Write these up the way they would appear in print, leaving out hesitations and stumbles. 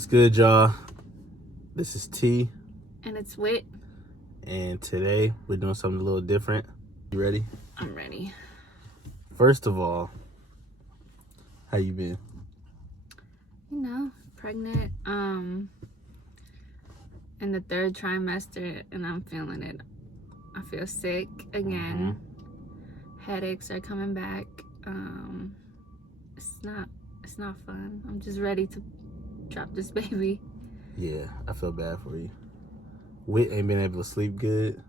What's good, y'all? This is T. And it's Wit. And today we're doing something a little different. You ready? I'm ready. First of all, how you been? You know, pregnant. In the third trimester, and I'm feeling it. I feel sick again. Headaches are coming back. It's not fun. I'm just ready to drop this baby. Yeah, I feel bad for you. Wit ain't been able to sleep good.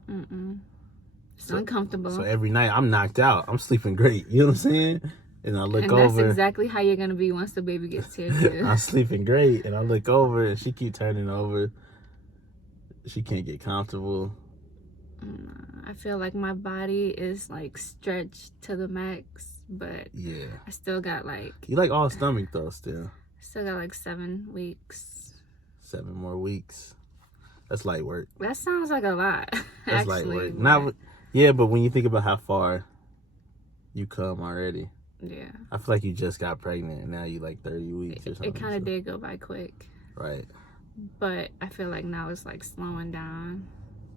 It's uncomfortable. So every night I'm knocked out. I'm sleeping great. You know what I'm saying? And I look over. That's exactly how you're gonna be once the baby gets here too. I'm sleeping great, and I look over, and she keep turning over. She can't get comfortable. I feel like my body is like stretched to the max, but yeah, I still got like. You like all stomach though, still. Still got like 7 weeks. 7 more weeks. That's light work. That sounds like a lot. That's actually, light work. but... Not, yeah, but when you think about how far you come already, yeah, I feel like you just got pregnant and now you like 30 weeks or something. It kind of did go by quick. Right. But I feel like now it's like slowing down.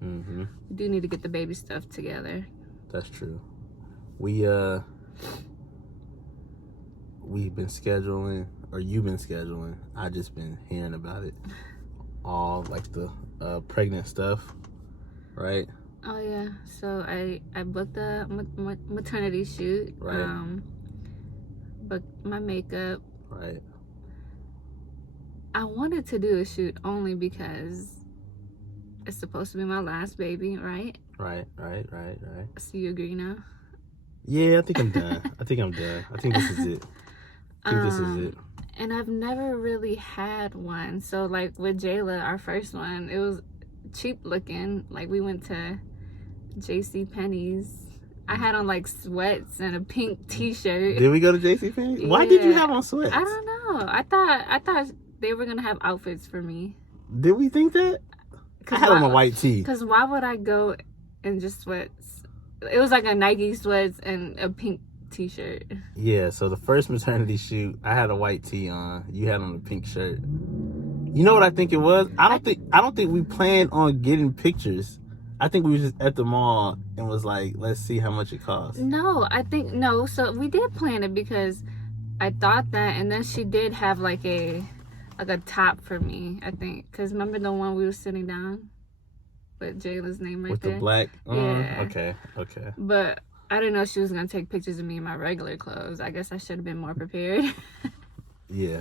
We do need to get the baby stuff together. That's true. We've been scheduling, or you've been scheduling. I just been hearing about it. All like the pregnant stuff, right? Oh yeah. So I booked a maternity shoot. Right. Booked my makeup. Right. I wanted to do a shoot only because it's supposed to be my last baby, right? Right. So you agree now? Yeah, I think I'm done. I think this is it. This is it. And I've never really had one. So like with Jayla, our first one, it was cheap looking. Like we went to J.C. Penney's. I had on like sweats and a pink t-shirt. Did we go to J.C. Penney's? Yeah. Why did you have on sweats? I don't know. I thought they were gonna have outfits for me. Did we think that? I had on a white tee. Because why would I go in just sweats? It was like a Nike sweats and a pink t-shirt. Yeah, so the first maternity shoot, I had a white tee on. You had on a pink shirt. You know what I think it was? I don't think we planned on getting pictures. I think we were just at the mall and was like, let's see how much it costs. No. So we did plan it because I thought that, and then she did have like a top for me, I think. Because remember the one we were sitting down with Jayla's name right there? With the black? Yeah. Okay. But I didn't know she was going to take pictures of me in my regular clothes. I guess I should have been more prepared. Yeah.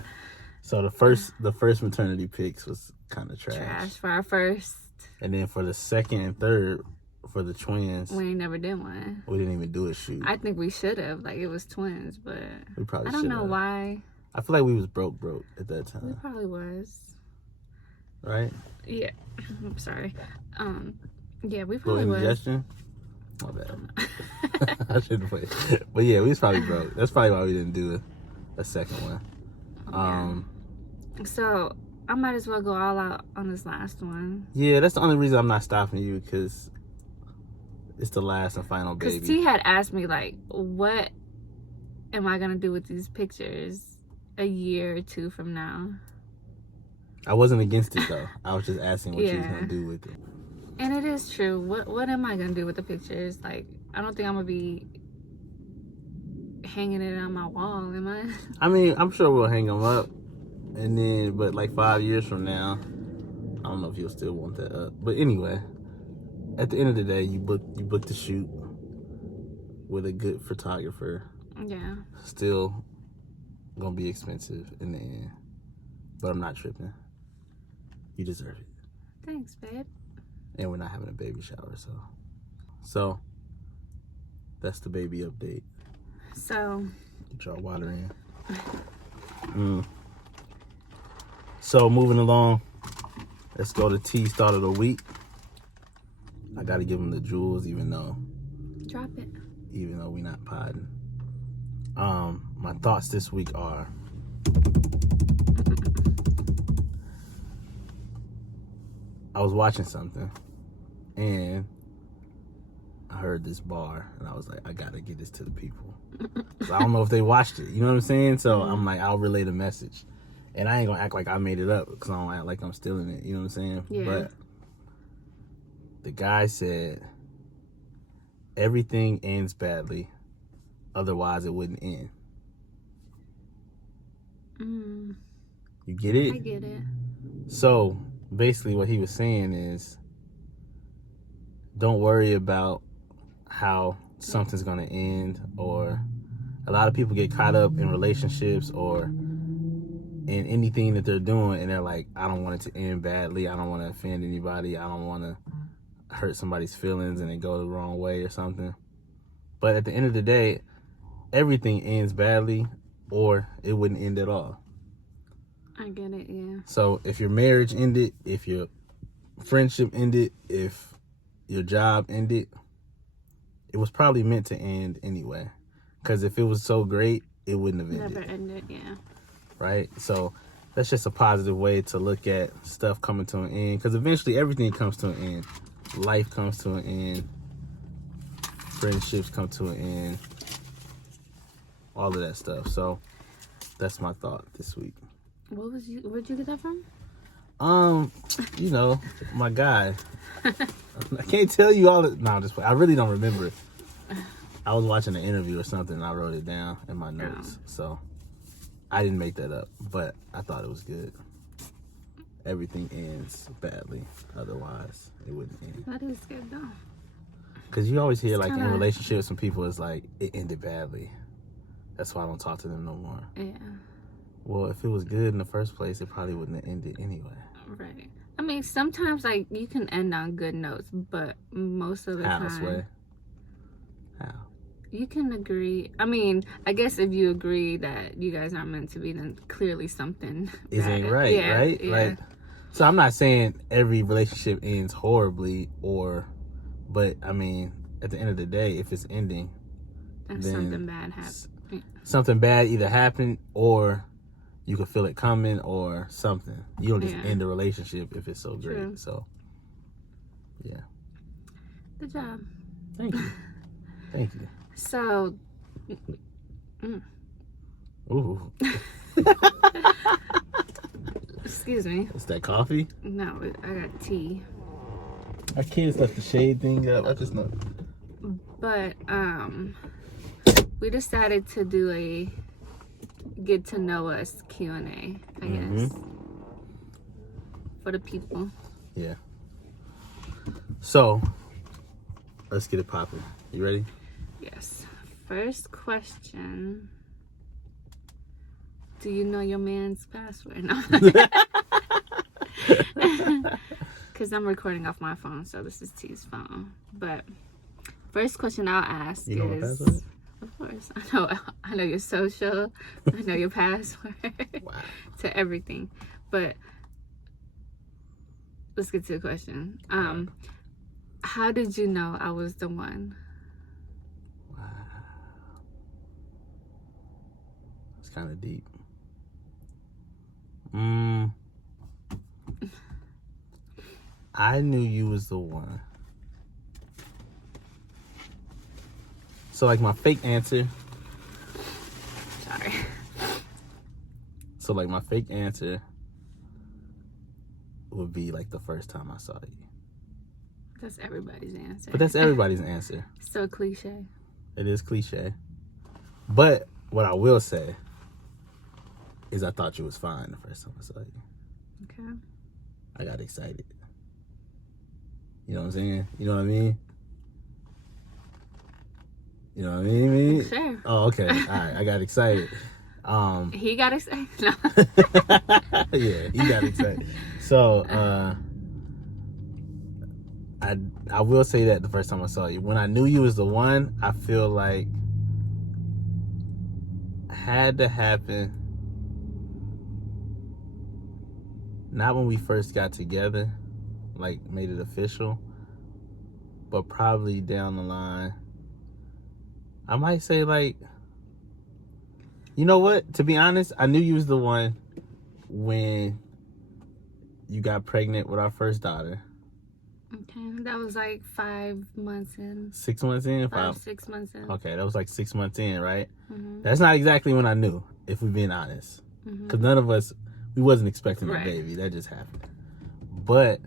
So the first maternity pics was kind of trash. Trash for our first. And then for the second and third, for the twins, we ain't never did one. We didn't even do a shoot. I think we should have. Like, it was twins, but we probably I don't know why. I feel like we was broke at that time. We probably was. Right? Yeah. I'm sorry. Yeah, we probably was. Indigestion? My bad. I shouldn't wait. But yeah, we was probably broke. That's probably why we didn't do a second one. Yeah. So I might as well go all out on this last one. Yeah, that's the only reason I'm not stopping you, because it's the last and final baby. Because T had asked me, like, what am I going to do with these pictures a year or two from now? I wasn't against it, though. I was just asking what you was going to do with it. And it is true. What am I going to do with the pictures? Like, I don't think I'm going to be hanging it on my wall, am I? I mean, I'm sure we'll hang them up. And then, but like 5 years from now, I don't know if you'll still want that up. But anyway, at the end of the day, you booked the shoot with a good photographer. Yeah. Still gonna be expensive in the end, but I'm not tripping. You deserve it. Thanks, babe. And we're not having a baby shower, so that's the baby update. So Get y'all water in. So moving along, let's go to T's thought of the week. I gotta give him the jewels, even though we not podding. My thoughts this week are: I was watching something and I heard this bar and I was like, I gotta get this to the people. So I don't know if they watched it, you know what I'm saying? So I'm like, I'll relay the message. And I ain't gonna act like I made it up because I don't act like I'm stealing it. You know what I'm saying? Yeah. But the guy said everything ends badly, otherwise it wouldn't end. You get it? I get it. So basically what he was saying is don't worry about how something's going to end, or a lot of people get caught up in relationships or in anything that they're doing and they're like, I don't want it to end badly, I don't want to offend anybody, I don't want to hurt somebody's feelings and it go the wrong way or something. But at the end of the day, everything ends badly or it wouldn't end at all. I get it, yeah. So if your marriage ended, if your friendship ended, if your job ended, it was probably meant to end anyway. Because if it was so great, it wouldn't have ended. Never ended, yeah. Right? So that's just a positive way to look at stuff coming to an end. Because eventually everything comes to an end. Life comes to an end. Friendships come to an end. All of that stuff. So that's my thought this week. Where'd you get that from? You know, my guy. I can't tell you all the... No, I really don't remember. I was watching an interview or something and I wrote it down in my notes. So I didn't make that up, but I thought it was good. Everything ends badly. Otherwise, it wouldn't end. That is good, though. Because you always hear, It's like, kinda... in relationships, some people is like, it ended badly. That's why I don't talk to them no more. Yeah. Well, if it was good in the first place, it probably wouldn't have ended anyway. Right. I mean, sometimes, like, you can end on good notes, but most of the time... Sway? How? You can agree. I mean, I guess if you agree that you guys aren't meant to be, then clearly something isn't right, yeah, right? Yeah. Like, so I'm not saying every relationship ends horribly, but I mean, at the end of the day, if it's ending, and then something bad happened. Something bad either happened, or you could feel it coming, or something. You don't just end a relationship if it's so great. True. So, yeah. Good job. Thank you. Thank you. So, Ooh. excuse me. Is that coffee? No, I got tea. Our kids left the shade thing up. I just know. But we decided to do a get to know us Q&A, I guess, for the people. Yeah. So, let's get it popping. You ready? Yes. First question. Do you know your man's password? No. Because I'm recording off my phone, so this is T's phone. But first question I'll ask you know is... my password? Of course. I know your social. I know your password. Wow. To everything. But let's get to the question. How did you know I was the one? Wow. It's kind of deep. I knew you was the one. So, like, my fake answer. Sorry. So, like, my fake answer would be, like, the first time I saw you. That's everybody's answer. But that's everybody's answer. So cliche. It is cliche. But what I will say is I thought you was fine the first time I saw you. Okay. I got excited. You know what I'm saying? You know what I mean? You know what I mean? Sure. Oh, okay. All right. I got excited. He got excited. No. Yeah, he got excited. So, I will say that the first time I saw you. When I knew you was the one, I feel like had to happen not when we first got together, like made it official, but probably down the line. I might say, like, you know what? To be honest, I knew you was the one when you got pregnant with our first daughter. Okay, that was like 5 months in. 6 months in? 6 months in. Okay, that was like 6 months in, right? Mm-hmm. That's not exactly when I knew, if we're being honest. Because none of us we wasn't expecting a Right. baby. That just happened. But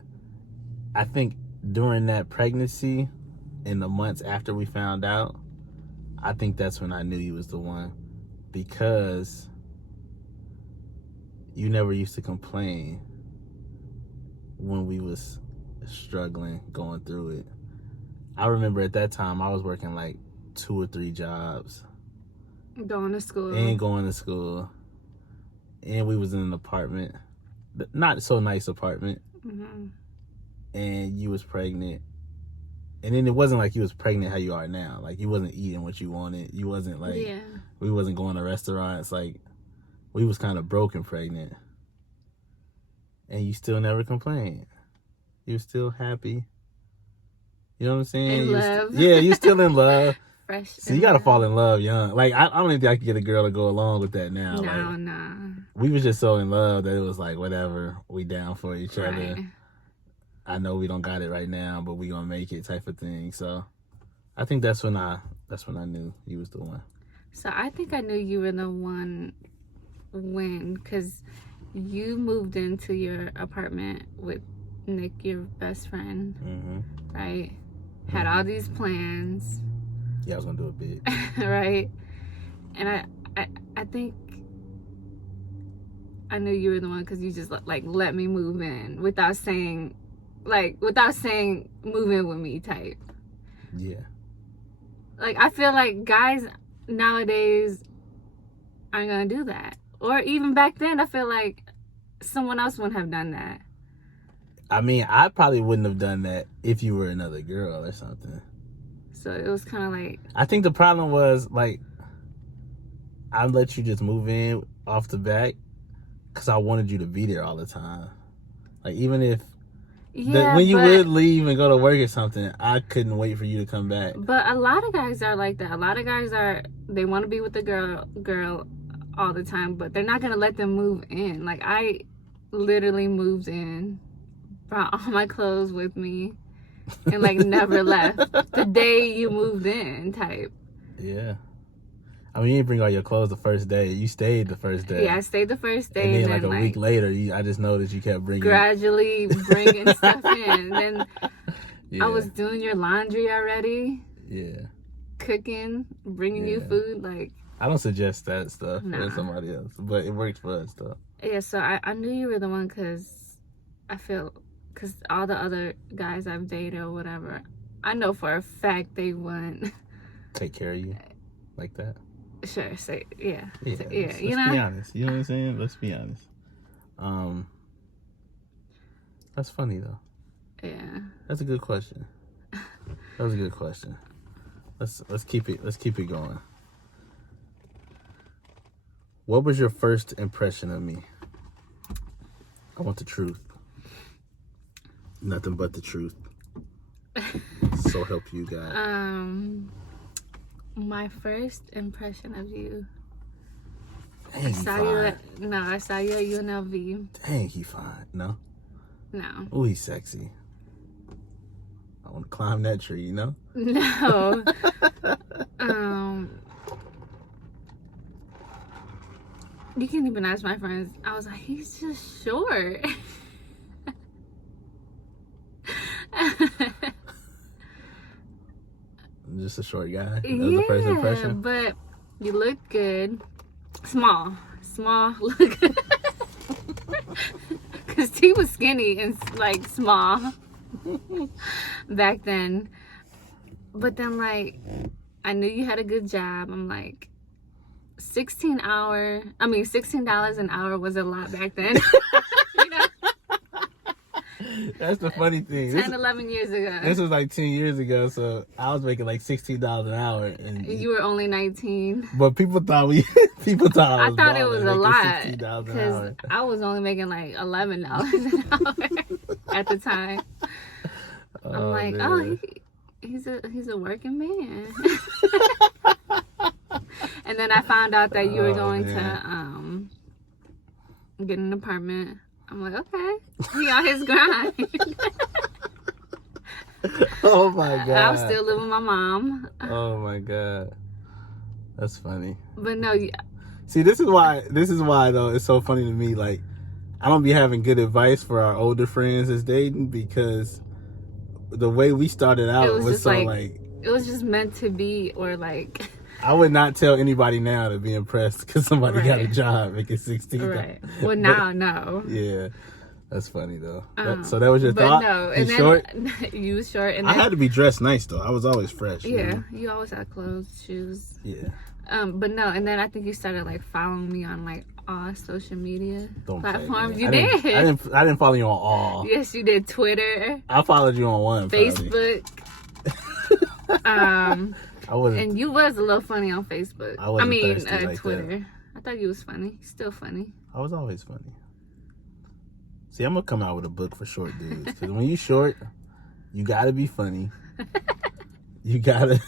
I think during that pregnancy, in the months after we found out, I think that's when I knew you was the one, because you never used to complain when we was struggling, going through it. I remember at that time I was working like 2 or 3 jobs Going to school. and going to school, and we was in an apartment, not so nice apartment, Mm-hmm. and you was pregnant. And then it wasn't like you was pregnant how you are now. Like, you wasn't eating what you wanted. You wasn't like, Yeah. we wasn't going to restaurants. Like, we was kind of broken pregnant. And you still never complained. You were still happy. You know what I'm saying? In You was love. yeah, you still in love. Fresh. So you gotta fall in love young. Like, I don't even think I could get a girl to go along with that now. No, Like, we was just so in love that it was like, whatever, we down for each other. Right. I know we don't got it right now, but we gonna make it, type of thing. So I think that's when I knew you was the one. So I think I knew you were the one because you moved into your apartment with Nick, your best friend, Mm-hmm. right? Had all these plans, Yeah, I was gonna do it big. right? And I think I knew you were the one because you just like let me move in without saying move in with me type. Yeah. Like, I feel like guys nowadays aren't gonna do that. Or even back then, I feel like someone else wouldn't have done that. I mean, I probably wouldn't have done that if you were another girl or something. So it was kind of like, I think the problem was, like, I let you just move in off the back because I wanted you to be there all the time. Like, even if when you would leave and go to work or something, I couldn't wait for you to come back. But a lot of guys are like that. A lot of guys they want to be with the girl all the time, but they're not gonna let them move in. Like, I literally moved in, brought all my clothes with me, and like never left the day you moved in type. Yeah. I mean, you didn't bring all your clothes the first day. You stayed the first day. Yeah, I stayed the first day, And then like a week later, I just noticed you kept bringing gradually bringing stuff in. And then Yeah. I was doing your laundry already, Yeah. cooking, bringing you Yeah. food. Like, I don't suggest that stuff Nah. for somebody else, but it worked for us though. yeah, so I knew you were the one because all the other guys I've dated or whatever, I know for a fact they wouldn't. Take care of you like that. Sure, say, yeah. Yeah, Yeah, let's you be know? honest. You know what I'm saying? Let's be honest. That's funny though. Yeah. That's a good question. That was a good question. Let's keep it going. What was your first impression of me? I want the truth. Nothing but the truth. So help you God. My first impression of you. Dang, I he saw fine. I saw you at UNLV. Dang, he fine. No? No. Oh, he's sexy. I want to climb that tree, you know? No. You can't even ask my friends. I was like, he's just short. Just a short guy. That was the first impression. But you look good. Small look good. Because T was skinny and like small back then. But then, like, I knew you had a good job. I'm like, $16 an hour was a lot back then. You know, That's the funny thing. 10, 11 years ago. This was like 10 years ago, so I was making like $16 an hour, and You were only 19. but people thought I was I thought it was a balling, lot making $16 an because hour. I was only making like $11 an hour at the time. I'm like, man. he's a working man. And then I found out that you were going to get an apartment. I'm like, okay, he on his grind. Oh my god! I'm still living with my mom. Oh my god, that's funny. But no, See, this is why though it's so funny to me. Like, I don't be having good advice for our older friends that's dating because the way we started out was was just so like it was just meant to be, or like I would not tell anybody now to be impressed because somebody got a Right. job making 16. right. Well, now no. Yeah, that's funny though. So that was your But thought? no, You and then short? you was short, and I then had to be dressed nice though. I was always fresh. you yeah, know? you always had clothes, shoes. Yeah. But no, and then I think you started like following me on like all social media Don't play, platforms. man. You I did. I didn't follow you on all. Yes, you did. Twitter, I followed you on one. Probably. Facebook. I wasn't. And you was a little funny on Facebook. I wasn't mean, thirsty like Twitter. that. I thought you was funny. Still funny. I was always funny. See, I'm gonna come out with a book for short dudes. Because when you short, you gotta be funny. You gotta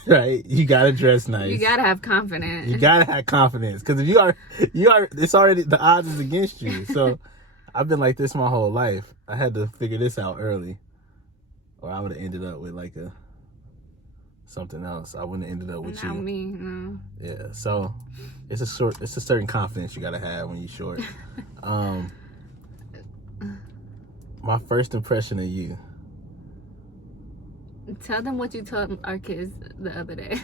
You gotta dress nice. You gotta have confidence. You gotta have confidence. Because if you are, it's already the odds is against you. So I've been like this my whole life. I had to figure this out early, or I would have ended up with like something else. I wouldn't have ended up with Not you. me, no. Yeah. So it's a certain confidence you gotta have when you short. My first impression of you. Tell them what you told our kids the other day.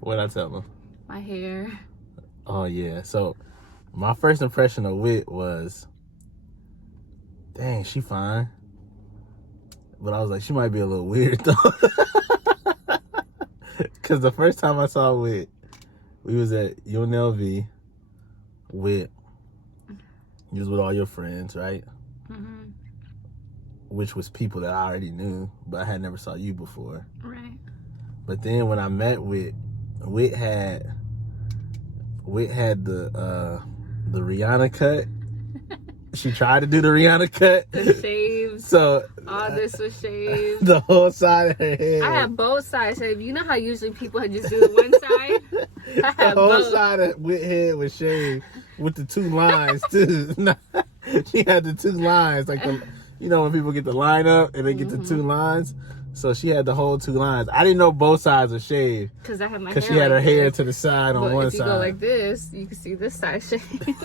What'd I tell them? My hair. Oh yeah. So my first impression of Wit was, dang, she fine. But I was like, she might be a little weird though. Cause the first time I saw Wit, we was at UNLV. Wit, you was with all your friends, right? Mm-hmm. Which was people that I already knew, but I had never saw you before. Right. But then when I met Wit had the Rihanna cut. She tried to do the Rihanna cut. The shaves. So all this was shaved. the whole side of her head. I had both sides shaved. You know how usually people just do the one side? I had The whole both. side of Wit head was shaved with the two lines too. She had the two lines, like you know when people get the line up and they get the two lines. So she had the whole two lines. I didn't know both sides were shaved Because I had my hair. because she had her like hair this. to the side on But one if you side. go like this, you can see this side shaved.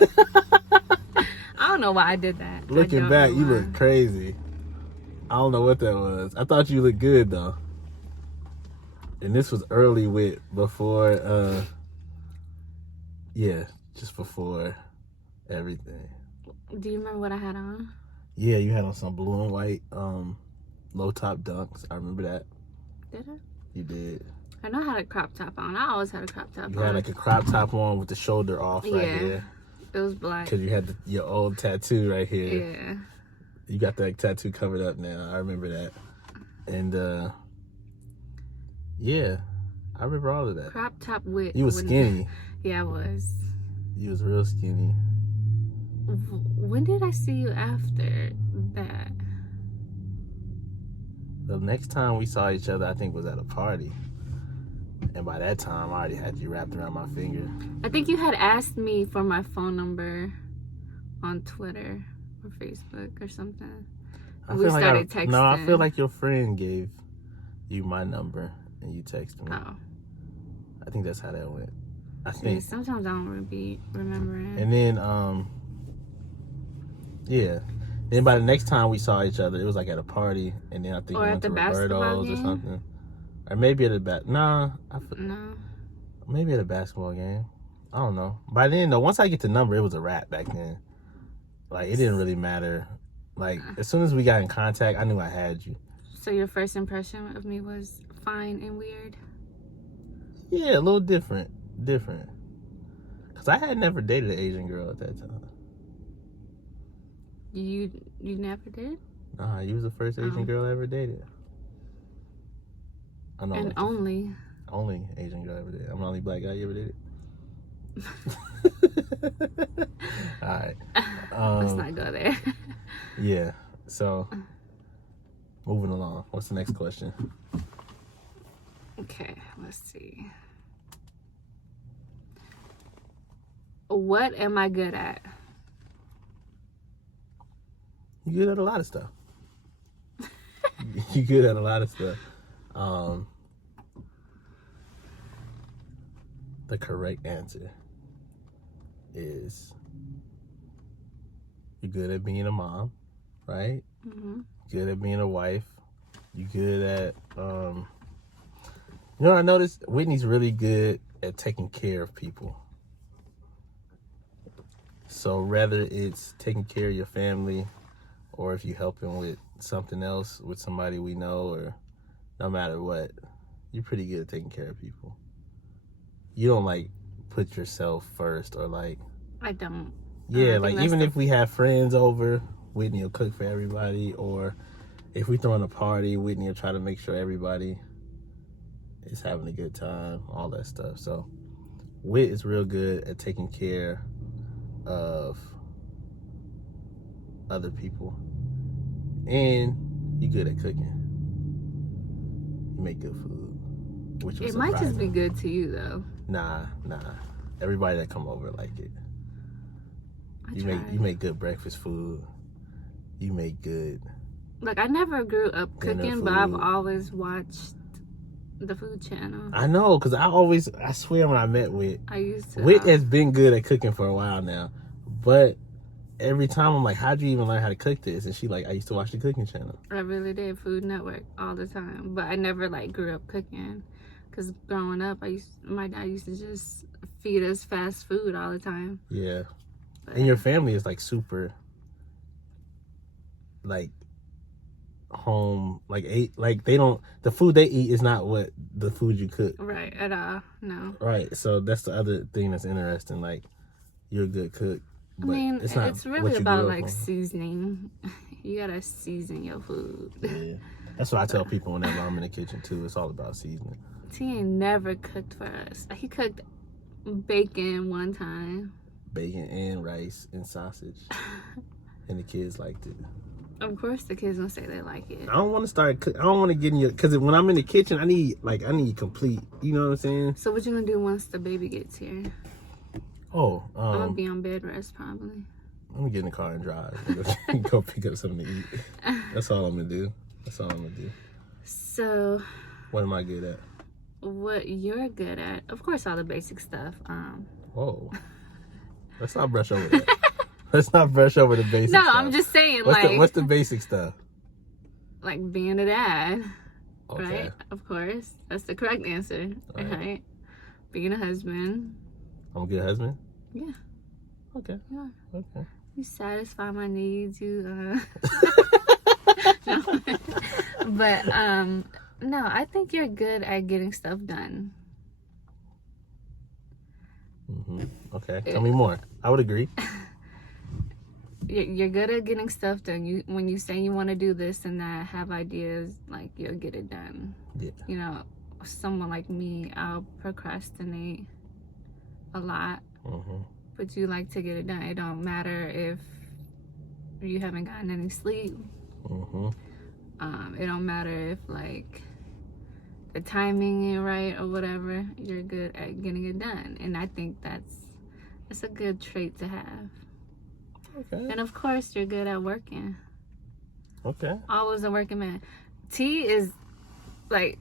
I don't know why I did that. I Looking don't back, know you why. look crazy. I don't know what that was. I thought you looked good though. And this was early Wit before just before everything. Do you remember what I had on? Yeah, you had on some blue and white low top dunks. I remember that. Did I? You did. I know I had a crop top on. I always had a crop top You on. had like a crop top on with the shoulder off right Yeah. here. It was black. Because you had your old tattoo right here. Yeah. You got that tattoo covered up now. I remember that. And yeah, I remember all of that. Crop top with. You was skinny. Yeah, I was. You was real skinny. When did I see you after that? The next time we saw each other, I think, was at a party. And by that time, I already had you wrapped around my finger. I think you had asked me for my phone number on Twitter or Facebook or something. We started texting. No, I feel like your friend gave you my number and you texted me. Oh. I think that's how that went. I See, think. sometimes I don't be remembering. And then, yeah. Then by the next time we saw each other, it was like at a party, and then I think Or we at went to the basketball Roberto's or game? something, or maybe at a No. maybe at a basketball game. I don't know. By then, though, once I get the number, it was a wrap back then. Like it didn't really matter. Like as soon as we got in contact, I knew I had you. So your first impression of me was fine and weird? Yeah, a little different. Cause I had never dated an Asian girl at that time. You never did? Nah, you was the first Asian girl I ever dated. I know. And only. Only Asian girl I ever dated. I'm the only black guy you ever dated. All right. Let's not go there. Yeah. So, moving along. What's the next question? Okay, let's see. What am I good at? You good at a lot of stuff. You good at a lot of stuff. The correct answer is You're good at being a mom, right? Hmm. Good at being a wife. You're good at, you know, I noticed Whitney's really good at taking care of people. So whether it's taking care of your family or if you're helping with something else with somebody we know, or no matter what, you're pretty good at taking care of people. You don't like put yourself first, or like, I don't. yeah, I think like that's even the- if we have friends over, Whitney will cook for everybody, or if we throwing a party, Whitney will try to make sure everybody is having a good time, all that stuff. So Whit is real good at taking care of other people, and you're good at cooking. You make good food, which was It might just be surprising. good to you though. Nah. Everybody that come over like it. I You tried. make good breakfast food. You make good. Like I never grew up Dinner cooking, but I've food. always watched the Food Channel. I know, cause I swear when I met Whit, I used to. Whit has been good at cooking for a while now, but every time I'm like, how'd you even learn how to cook this? And she like, I used to watch the cooking channel. I really did Food Network all the time, but I never like grew up cooking. Cause growing up, my dad used to just feed us fast food all the time. Yeah, But and your family is like super, like, home, like they don't, the food they eat is not what the food you cook. right at all, no. Right, so that's the other thing that's interesting. Like, you're a good cook, I but mean, it's not it's what really you about grew up like on. seasoning. You gotta season your food. Yeah, that's what I tell people whenever I'm in the kitchen too. It's all about seasoning. T ain't never cooked for us. He cooked bacon one time. Bacon and rice and sausage, and the kids liked it. Of course, the kids gonna say they like it. I don't want to start. I don't want to get in your, because when I'm in the kitchen, I need complete. You know what I'm saying? So what you gonna do once the baby gets here? Oh, I'm gonna be on bed rest probably. I'm gonna get in the car and drive. Go pick up something to eat. That's all I'm gonna do. So What am I good at? what you're good at, of course, all the basic stuff. Whoa. Let's not brush over that. Let's not brush over the basic No, stuff. I'm just saying, What's the basic stuff? like being a dad, Okay. right? Of course, that's the correct answer, right? Being a husband, I'm a good husband? yeah. Okay. Yeah. Okay. You satisfy my needs. No. But no, I think you're good at getting stuff done. Okay. Tell me more. I would agree. You're good at getting stuff done. When you say you want to do this and that, have ideas, like you'll get it done. Yeah. You know, someone like me, I'll procrastinate a lot, but you like to get it done. It don't matter if you haven't gotten any sleep. It don't matter if like the timing ain't right or whatever. You're good at getting it done, and I think that's a good trait to have. Okay. And of course, you're good at working. Okay. Always a working man. T is like,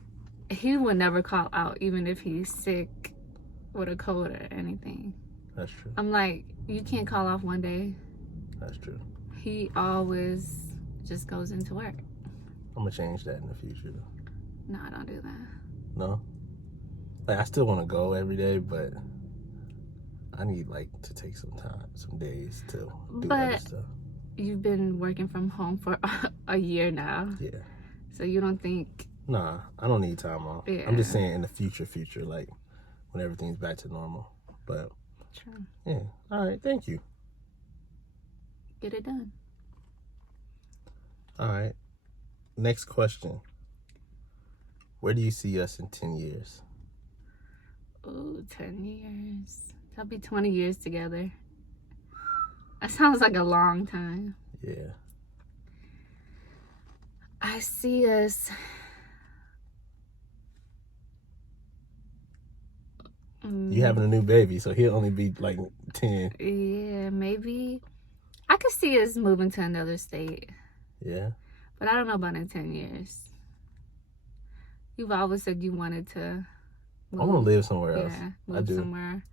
he would never call out even if he's sick with a cold or anything. That's true. I'm like, you can't call off one day. That's true. He always just goes into work. I'm gonna change that in the future though. No, I don't do that. No? Like, I still want to go every day, but I need like to take some time, some days to do other But stuff. you've been working from home for a year now. Yeah. So you don't think... Nah, I don't need time off. Yeah. I'm just saying in the future, like when everything's back to normal. But True. yeah. All right. Thank you. Get it done. All right. Next question. Where do you see us in 10 years? Ooh, 10 years. That'll be 20 years together. That sounds like a long time. Yeah. I see us... You having a new baby, so he'll only be like 10. Yeah, maybe. I could see us moving to another state. Yeah. But I don't know about in 10 years. You've always said you wanted to I want to live somewhere else. Yeah, I move do. somewhere.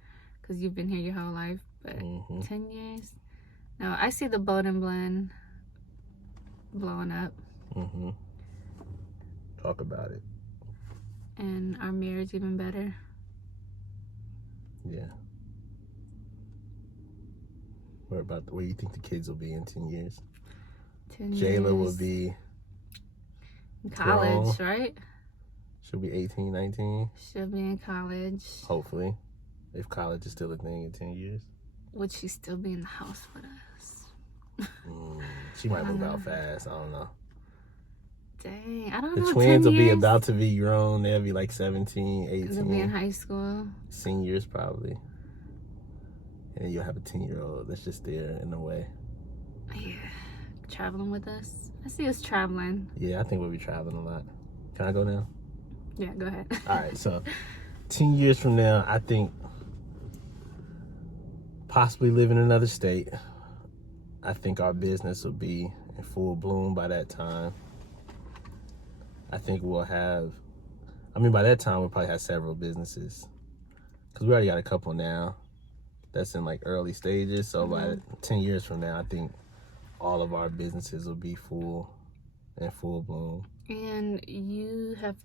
Because you've been here your whole life. But Mm-hmm. 10 years? No, I see the Bold and Blend blowing up. Mm-hmm. Talk about it. And our marriage even better. Yeah. Where do you think the kids will be in 10 years? 10 Jayla will years. be In college, grown. right? She'll be 18, 19. She'll be in college. Hopefully. If college is still a thing in 10 years. Would she still be in the house with us? She might I don't move out know. fast. I don't know. Dang, I don't The know. twins 10 will be years? about to be grown. They'll be like 17, They'll be in 18. high school. Seniors probably. And you'll have a 10-year-old that's just there in the way. Yeah. Traveling with us. I see us traveling. Yeah, I think we'll be traveling a lot. Can I go now? Yeah, go ahead. All right, so 10 years from now, I think possibly live in another state. I think our business will be in full bloom by that time. I think we'll have, by that time we'll probably have several businesses. Because we already got a couple now that's in like early stages. So by 10 years from now, I think all of our businesses will be in full bloom. And you have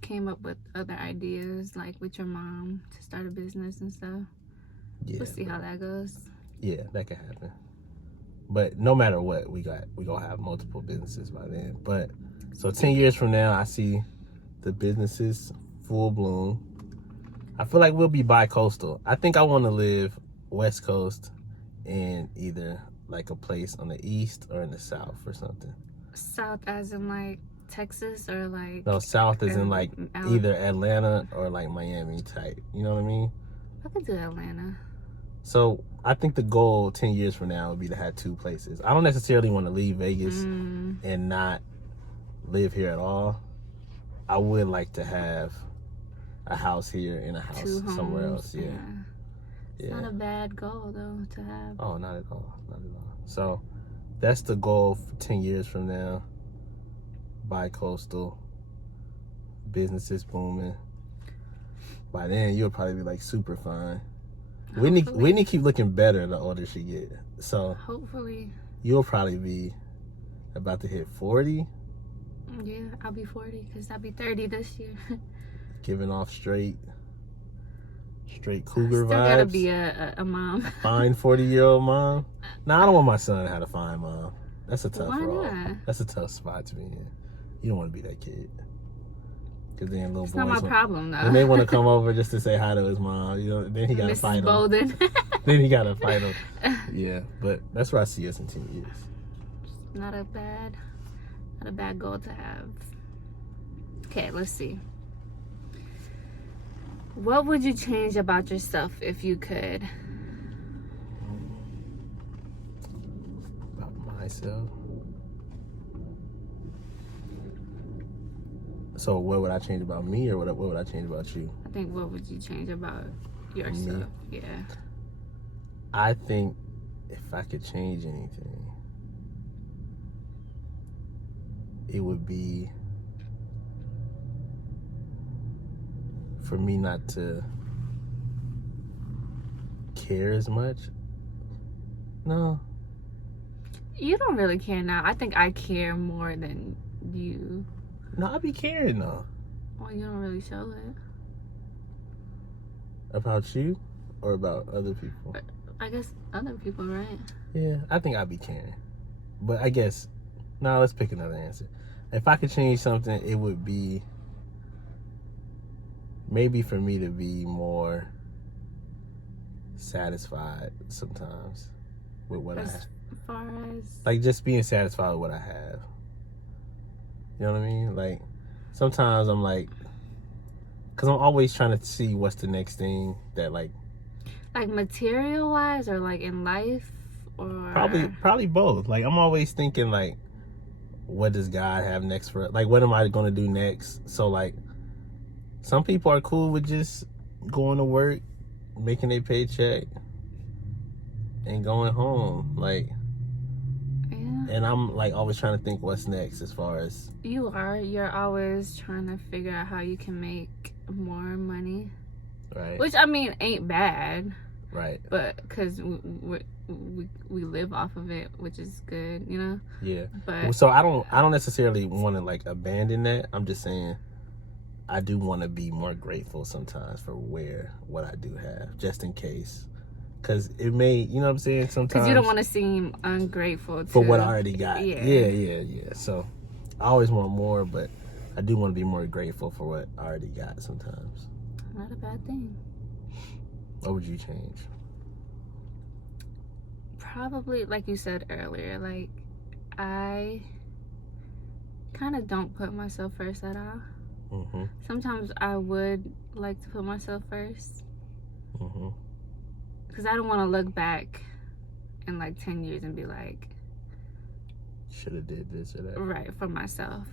came up with other ideas, like with your mom, to start a business and stuff. Yeah. We'll see how that goes. Yeah, that could happen. But no matter what, we gonna have multiple businesses by then. But so 10 years from now, I see the businesses full bloom. I feel like we'll be bi-coastal. I think I want to live West Coast in either like a place on the east or in the south or something. South as in like Texas or like... No, south is in like Alabama. either Atlanta or like Miami type. You know what I mean? I could do Atlanta. So I think the goal 10 years from now would be to have two places. I don't necessarily want to leave Vegas and not live here at all. I would like to have a house here and a house somewhere else. Yeah. It's not a bad goal though to have. Oh, not at all. Not at all. So that's the goal for 10 years from now. Bi-coastal, businesses booming. By then, you'll probably be like super fine. Whitney keep looking better the older she get. So hopefully you'll probably be about to hit 40. Yeah, I'll be 40 because I'll be 30 this year. Giving off straight cougar Still vibes. gotta be a mom. Fine 40-year-old mom. Nah, I don't want my son to have a fine mom. That's a tough Why role. not? That's a tough spot to be in. You don't want to be that kid. Because then little It's boys... not my problem though. They may want to come over just to say hi to his mom. You know, then he got to fight him. Bolden. Then he got to fight him. Yeah, but that's where I see us in 10 years. Not a bad goal to have. Okay, let's see. What would you change about yourself if you could? About myself? So what would I change about me, or what would I change about you? I think what would you change about yourself? Me? Yeah. I think if I could change anything, it would be for me not to care as much. No. You don't really care now. I think I care more than you. No, I be caring though. Well, you don't really show it. About you or about other people? I guess other people, right? Yeah, I think I'd be caring. But I guess, no, let's pick another answer. If I could change something, it would be maybe for me to be more satisfied sometimes with what I have. As far as... Like just being satisfied with what I have. You know what I mean? Like sometimes I'm like, because I'm always trying to see what's the next thing that like material wise or like in life, or probably both. Like I'm always thinking like, what does God have next for, like what am I going to do next? So like some people are cool with just going to work, making a paycheck and going home, like, yeah. And I'm like always trying to think what's next as far as you're always trying to figure out how you can make more money, right, which I mean ain't bad. Right. But because we live off of it, which is good, you know. Yeah. But So I don't necessarily want to like abandon that. I'm just saying I do want to be more grateful sometimes for what I do have, just in case. Because it may, you know what I'm saying? Sometimes. Because you don't want to seem ungrateful for what I already got. Yeah. Yeah. So I always want more, but I do want to be more grateful for what I already got sometimes. Not a bad thing. What would you change? Probably, like you said earlier, like I kind of don't put myself first at all. Mm-hmm. Sometimes I would like to put myself first. Mm-hmm. Because I don't want to look back in like 10 years and be like, should have did this or that. Right, for myself.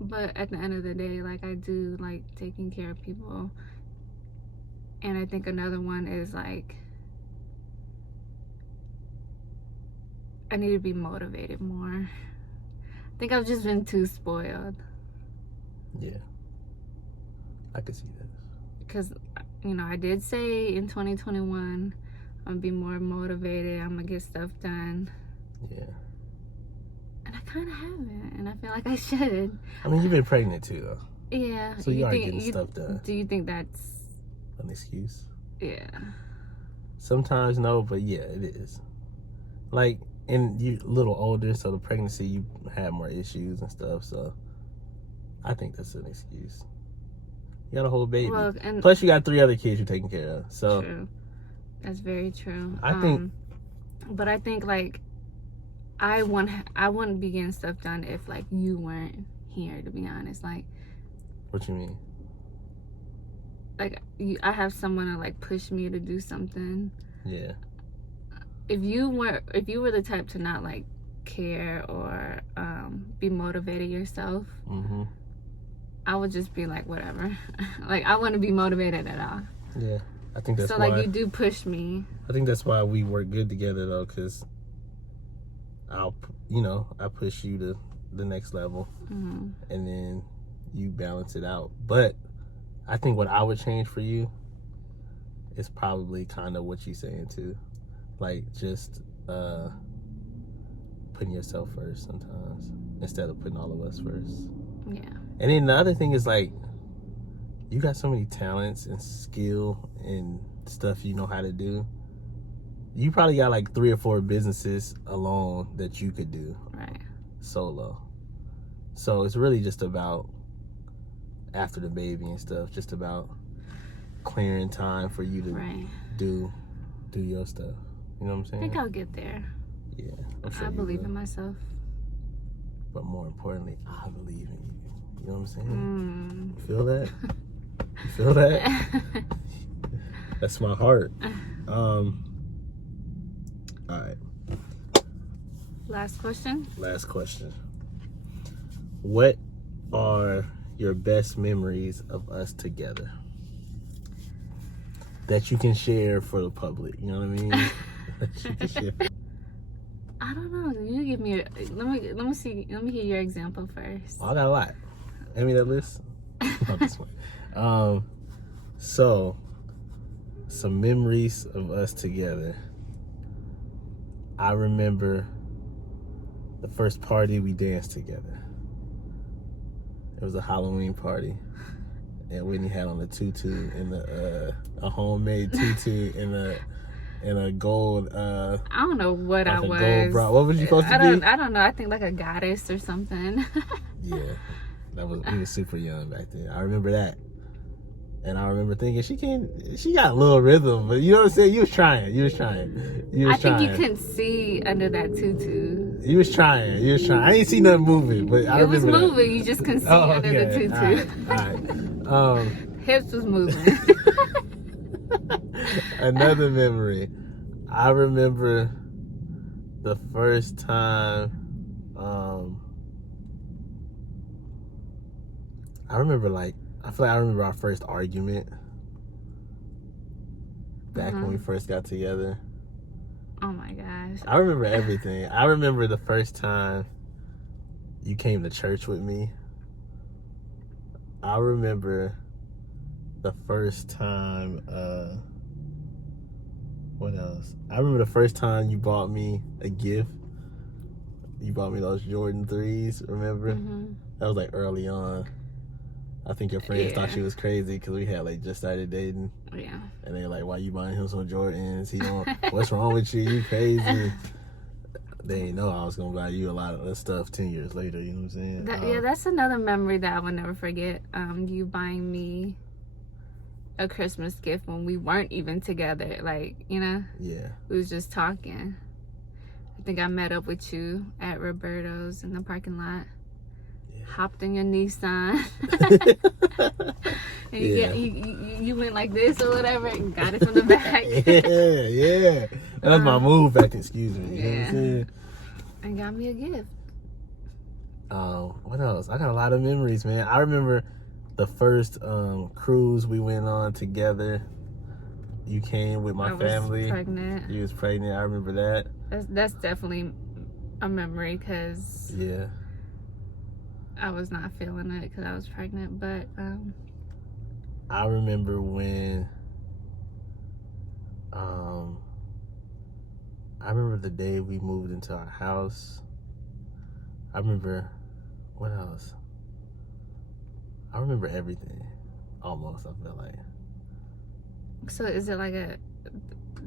But at the end of the day, like I do like taking care of people. And I think another one is like I need to be motivated more. I think I've just been too spoiled. Yeah. I could see that. Because, you know, I did say in 2021, I'm going to be more motivated. I'm going to get stuff done. Yeah. And I kind of haven't. And I feel like I should. I mean, you've been pregnant too, though. Yeah. So you are getting stuff done. Do you think that's an excuse? Yeah. Sometimes no, but yeah, it is. Like, and you're a little older, so the pregnancy, you have more issues and stuff, so I think that's an excuse. You got a whole baby. Well, and plus you got 3 other kids you're taking care of, so. True. That's very true. I think. But I think, like, I wouldn't be getting stuff done if, like, you weren't here, to be honest. Like. What you mean? Like, I have someone to, like, push me to do something. Yeah. If you were the type to not like care or be motivated yourself, mm-hmm. I would just be like whatever. Like I wouldn't be motivated at all. Yeah, I think that's so why. Like you do push me. I think that's why we work good together though, because I push you to the next level, mm-hmm. and then you balance it out. But I think what I would change for you is probably kind of what you're saying too. Like, just putting yourself first sometimes instead of putting all of us first. Yeah. And then the other thing is, like, you got so many talents and skill and stuff you know how to do. You probably got, like, 3 or 4 businesses alone that you could do. Right. Solo. So it's really just about, after the baby and stuff, just about clearing time for you to do your stuff. You know what I'm saying? I think I'll get there. Yeah. I believe in myself. But more importantly, I believe in you. You know what I'm saying? You feel that? You feel that? That's my heart. All right. Last question. What are your best memories of us together that you can share for the public? You know what I mean? I don't know. You give me let me see. Let me hear your example first. Oh, I got a lot. Hand me that list. Not this one. So some memories of us together. I remember the first party we danced together. It was a Halloween party, and Whitney had on a tutu and a homemade tutu and a gold. I don't know what I was. Gold bra. What was you supposed to be? I don't know. I think like a goddess or something. Yeah, we were super young back then. I remember that, and I remember thinking she got a little rhythm, but you know what I'm saying. You was trying. I think you couldn't see under that tutu. You was trying. I ain't see nothing moving, but I remember it was moving. You just couldn't see under the tutu. All right. Hips was moving. Another memory. I remember the first time. I feel like I remember our first argument back when we first got together. Oh my gosh. I remember everything. I remember the first time you came to church with me. I remember the first time, what else? I remember the first time you bought me a gift. You bought me those Jordan 3s, remember? Mm-hmm. That was like early on. I think your friends thought Yeah. she was crazy because we had like just started dating. Yeah. And they like, why you buying him some Jordans? He don't, what's wrong with you? You crazy. They didn't know I was going to buy you a lot of that stuff 10 years later, you know what I'm saying? Yeah, that's another memory that I will never forget. You buying me a Christmas gift when we weren't even together. Like, you know, Yeah. we was just talking. I think I met up with you at Roberto's in the parking lot. Yeah. Hopped in your Nissan. And you went like this or whatever and got it from the back. yeah. That was my move back then, excuse me. You know what I'm saying? And got me a gift. What else? I got a lot of memories, man. I remember the first cruise we went on together. You came with my family. I was pregnant. You was pregnant. I remember that. That's definitely a memory because Yeah. I was not feeling it because I was pregnant. But I remember when I remember the day we moved into our house. I remember what else? I remember everything. Almost, I feel like. so is it like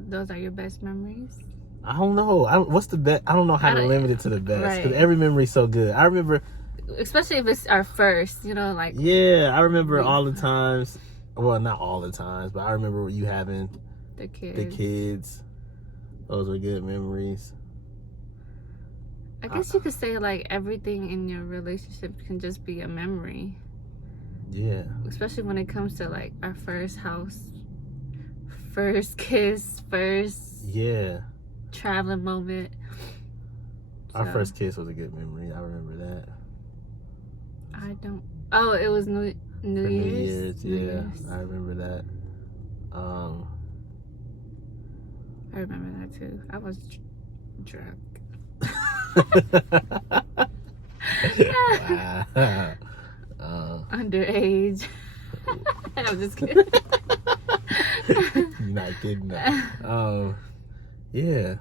those are your best memories? I don't know. What's the best? I don't know how to limit it to the best because Right. every memory's so good. I remember, Especially if it's our first, you know, like yeah, I remember all the times. Well, not all the times, but I remember you having the kids. the kids. Those were good memories. I guess you could say like everything in your relationship can just be a memory. Yeah. Especially when it comes to like our first house, first kiss, first Yeah. traveling moment. Our So, first kiss was a good memory. I remember that. I don't. Oh, it was New For Year's. New Year's, yeah. I remember that. I remember that too. I was drunk. Wow. Underage. I'm just kidding. You're not kidding. Yeah.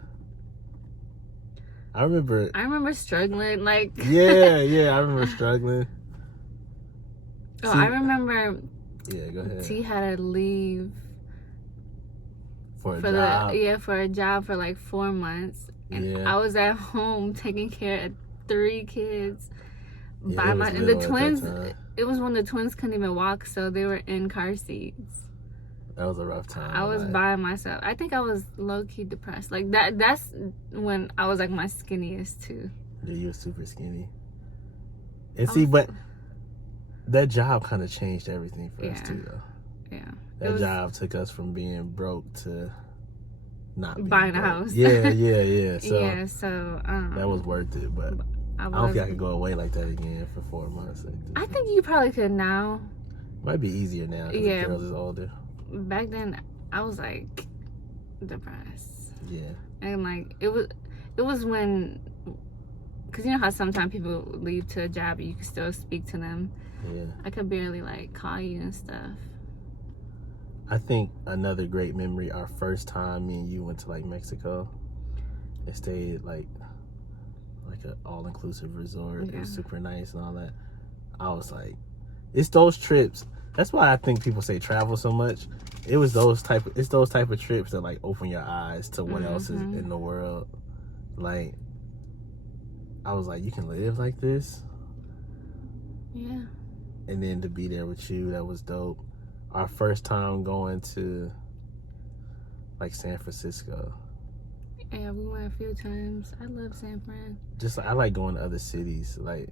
I remember struggling. Like. yeah, I remember struggling. Oh, See- I remember. Yeah, go ahead. T had to leave For a for job. for a job for like 4 months, and Yeah. I was at home taking care of 3 kids Yeah, by it was my and the little at that twins. time. It was when the twins couldn't even walk, so they were in car seats. That was a rough time. I was like, by myself. I think I was low key depressed. Like that's when I was like my skinniest too. Yeah, you were super skinny. And see, but that job kind of changed everything for us Yeah. too, though. Yeah. That job took us from being broke to not being Buying a broke. house. Yeah. So yeah, so that was worth it, but I don't think I could go away like that again for 4 months. I think you probably could now. Might be easier now because Yeah. the girls is older. Back then I was like depressed. Yeah. And like it was when, because you know how sometimes people leave to a job and you can still speak to them. Yeah. I could barely like call you and stuff. I think another great memory, our first time me and you went to like Mexico and stayed like an all-inclusive resort. It was Yeah. super nice and all that. I was like, it's those trips. That's why I think people say travel so much. It's those type of trips that like open your eyes to what else is in the world. Like, I was like, you can live like this. Yeah. And then to be there with you, that was dope. Our first time going to like San Francisco. Yeah, we went a few times. I love San Fran. Just I like going to other cities. Like,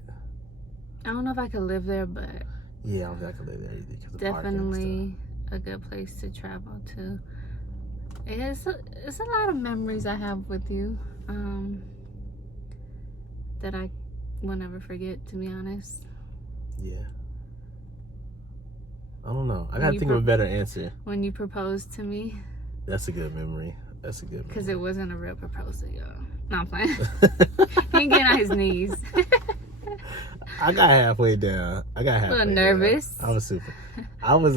I don't know if I could live there, but yeah, I don't think I could live there either because of parking and definitely a good place to travel to. It's a lot of memories I have with you that I will never forget, to be honest. stuff. Yeah. I don't know. I When gotta you think of a better answer. When you proposed to me, That's a good memory. That's a good because memory. it wasn't a real proposal, y'all. No, I'm playing. He ain't getting on his knees. I got halfway down. I got halfway little down. nervous. I was super. I was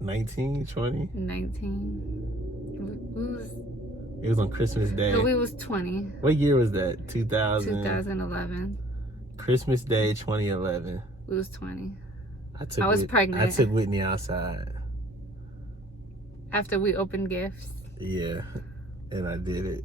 19, 20? 19. It was on Christmas Day. No, we was 20. What year was that? 2011. Christmas Day, 2011. We was 20. I was pregnant. I took Whitney outside. After we opened gifts. Yeah, and I did it.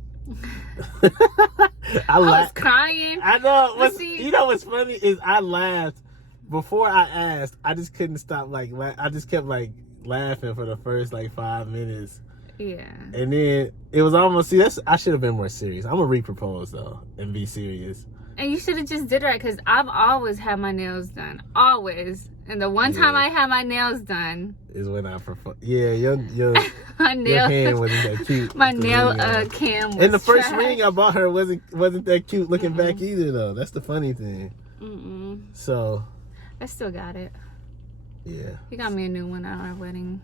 I was crying. I know. See, you know what's funny is I laughed before I asked. I just couldn't stop. I just kept laughing for the first 5 minutes. Yeah. And then it was almost I should have been more serious. I'm gonna re-propose though and be serious. And you should have just did it right, because I've always had my nails done. Always. And the one time I had my nails done is when I proposed. Yeah, your my nail, hand wasn't that cute. My nail cam was and the first trash. ring I bought her wasn't that cute looking back either though. That's the funny thing. So I still got it. Yeah. He got me a new one on our wedding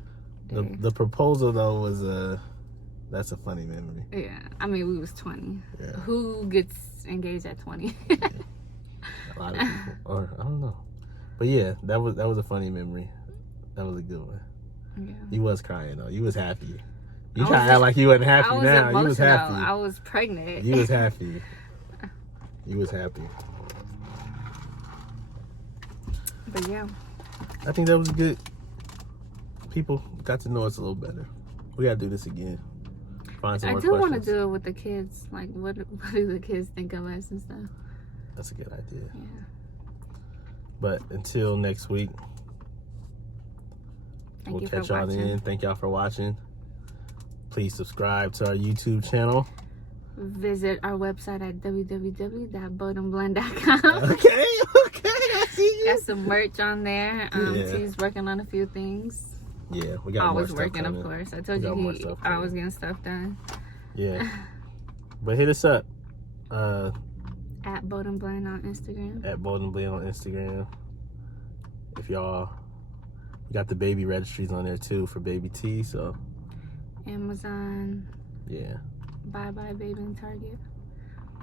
day. The proposal though was that's a funny memory. Yeah. I mean, we was 20. Yeah. Who gets engaged at 20? A lot of people. Or I don't know. But yeah, that was a funny memory. That was a good one. Yeah. You was crying though. You was happy. You try to act like you wasn't happy now. Emotional. You was happy. I was pregnant. You was happy. You was happy. But yeah. I think that was good. People got to know us a little better. We gotta do this again. Find some more I do want to questions. do it with the kids. Like, what do the kids think of us and stuff? That's a good idea. Yeah. But until next week, we'll catch y'all then. Thank y'all for watching. Please subscribe to our YouTube channel. Visit our website at www.boldandblend.com. Okay, I see you. Got some merch on there. She's working on a few things. Yeah, we got always more working, stuff of course. I told you I was getting stuff done. Yeah, but hit us up. At Bold and Blend on Instagram. At Bold and Blend on Instagram. If y'all, we got the baby registries on there too for baby T. So Amazon. Yeah. Bye Baby and Target.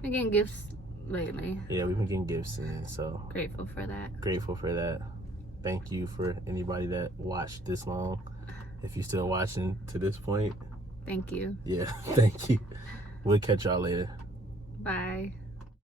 We're getting gifts lately. Yeah, we've been getting gifts in, so grateful for that. Thank you for anybody that watched this long. If you're still watching to this point, thank you. Yeah, thank you. We'll catch y'all later. Bye.